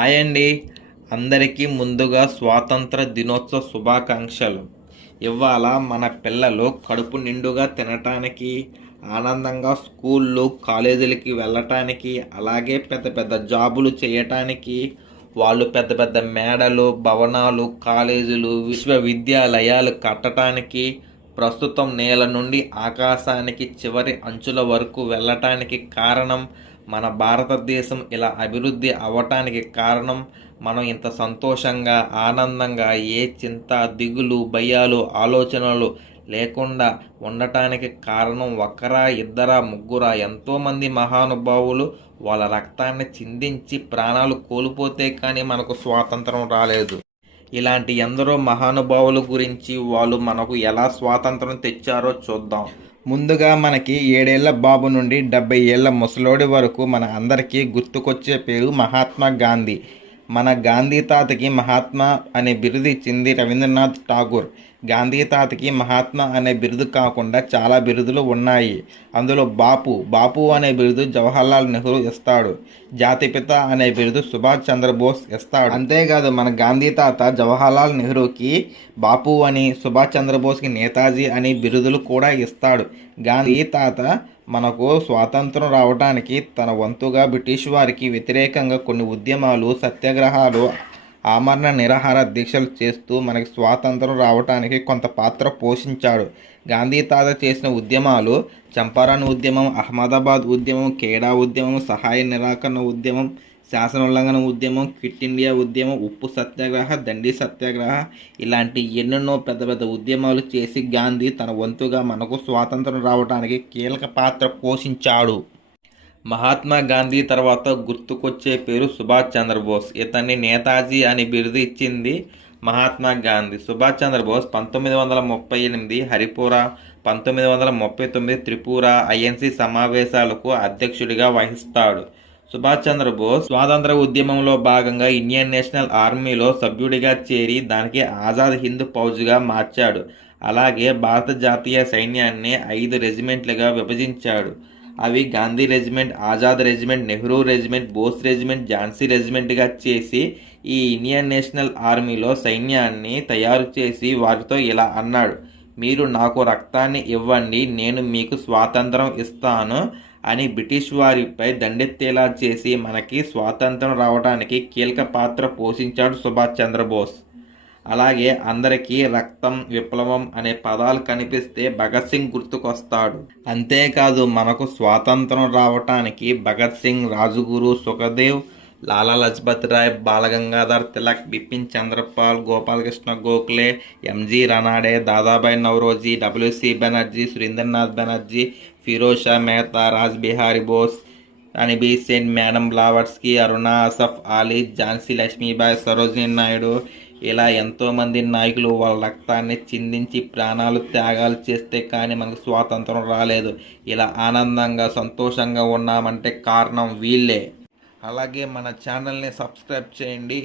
Hi అండి. అందరికీ ముందుగా స్వాతంత్ర దినోత్సవ శుభాకాంక్షలు. ఇవాళ మన పిల్లలు కడుపు నిండుగా తినటానికి, ఆనందంగా స్కూళ్ళు కాలేజీలకి వెళ్ళటానికి, అలాగే పెద్ద పెద్ద జాబులు చేయటానికి, వాళ్ళు పెద్ద పెద్ద మేడలు, భవనాలు, కాలేజీలు, విశ్వవిద్యాలయాలు కట్టడానికి, ప్రస్తుతం నేల నుండి ఆకాశానికి చివరి అంచుల వరకు వెళ్ళటానికి కారణం, మన భారతదేశం ఇలా అభివృద్ధి అవ్వటానికి కారణం, మనం ఇంత సంతోషంగా, ఆనందంగా, ఏ చింత, దిగులు, భయాలు, ఆలోచనలు లేకుండా ఉండటానికి కారణం ఒకరా, ఇద్దరా, ముగ్గురా, ఎంతోమంది మహానుభావులు వాళ్ళ రక్తాన్ని చిందించి ప్రాణాలు కోల్పోతే కానీ మనకు స్వాతంత్రం రాలేదు. ఇలాంటి ఎందరో మహానుభావుల గురించి, వాళ్ళు మనకు ఎలా స్వాతంత్రం తెచ్చారో చూద్దాం. ముందుగా మనకి 7 ఏళ్ల బాబు నుండి 70 ఏళ్ల ముసలోడి వరకు మన అందరికీ గుర్తుకొచ్చే పేరు మహాత్మా గాంధీ. మన గాంధీ తాతకి మహాత్మా అనే బిరుదు ఇచ్చింది రవీంద్రనాథ్ ఠాగూర్. గాంధీ తాతకి మహాత్మా అనే బిరుదు కాకుండా చాలా బిరుదులు ఉన్నాయి. అందులో బాపు అనే బిరుదు జవహర్లాల్ నెహ్రూ ఇస్తాడు. జాతిపిత అనే బిరుదు సుభాష్ చంద్రబోస్ ఇస్తాడు. అంతేకాదు మన గాంధీ తాత జవహర్లాల్ నెహ్రూకి బాపు అని, సుభాష్ చంద్రబోస్కి నేతాజీ అని బిరుదులు కూడా ఇస్తాడు. గాంధీ తాత మనకు స్వాతంత్రం రావడానికి తన వంతుగా బ్రిటిష్ వారికి వ్యతిరేకంగా కొన్ని ఉద్యమాలు, సత్యాగ్రహాలు, ఆమరణ నిరాహార దీక్షలు చేస్తూ మనకి స్వాతంత్రం రావడానికి కొంత పాత్ర పోషించాడు. గాంధీ తాత చేసిన ఉద్యమాలు చంపారణ్ ఉద్యమం, అహ్మదాబాద్ ఉద్యమం, ఖేడా ఉద్యమం, సహాయ నిరాకరణ ఉద్యమం, శాసనోల్లంఘన ఉద్యమం, క్విట్ ఇండియా ఉద్యమం, ఉప్పు సత్యాగ్రహ, దండి సత్యాగ్రహ, ఇలాంటి ఎన్నెన్నో పెద్ద పెద్ద ఉద్యమాలు చేసి గాంధీ తన వంతుగా మనకు స్వాతంత్రం రావడానికి కీలక పాత్ర పోషించాడు. మహాత్మా గాంధీ తర్వాత గుర్తుకొచ్చే పేరు సుభాష్ చంద్రబోస్. ఇతన్ని నేతాజీ అని బిరుదు ఇచ్చింది మహాత్మా గాంధీ. సుభాష్ చంద్రబోస్ 1938 హరిపురా, 1939 త్రిపుర ఐఎన్సి సమావేశాలకు అధ్యక్షుడిగా వహిస్తాడు. సుభాష్ చంద్రబోస్ స్వాతంత్ర ఉద్యమంలో భాగంగా ఇండియన్ నేషనల్ ఆర్మీలో సభ్యుడిగా చేరి దానికి ఆజాద్ హింద్ ఫౌజ్గా మార్చాడు. అలాగే భారత జాతీయ సైన్యాన్ని 5 రెజిమెంట్లుగా విభజించాడు. అవి Gandhi regiment, Azad regiment, Nehru regiment, Bose regiment, Jhansi రెజిమెంట్గా చేసి ఈ ఇండియన్ నేషనల్ ఆర్మీలో సైన్యాన్ని తయారు చేసి వారితో ఇలా అన్నాడు: మీరు నాకు రక్తాన్ని ఇవ్వండి, నేను మీకు స్వాతంత్రం ఇస్తాను అని బ్రిటిష్ వారిపై దండెత్తేలా చేసి మనకి స్వాతంత్రం రావడానికి కీలక పాత్ర పోషించాడు సుభాష్ చంద్రబోస్. అలాగే అందరికీ రక్తం, విప్లవం అనే పదాలు కనిపిస్తే భగత్ సింగ్ గుర్తుకొస్తాడు. అంతేకాదు మనకు స్వాతంత్రం రావటానికి Bhagat Singh, Rajguru, Sukhdev, Lala Lajpat Rai, Balagangadhar Tilak, Bipin Chandrapal, Gopalakrishna Gokhale, MG Ranade, Dadabhai Naoroji, WC Banerjee, Surendranath Banerjee, Firoz Shah Mehta, Raj Bihari Bose, Annie Besant, madam Blavatsky, Aruna Asaf Ali, Jhansi Lakshmibai, Sarojini Naidu, ఇలా ఎంతోమంది నాయకులు వాళ్ళ రక్తాన్ని చిందించి ప్రాణాలు త్యాగాలు చేస్తే కానీ మనకు స్వాతంత్రం రాలేదు. ఇలా ఆనందంగా, సంతోషంగా ఉన్నామంటే కారణం వీళ్ళే. అలాగే మన ఛానల్ని సబ్స్క్రైబ్ చేయండి.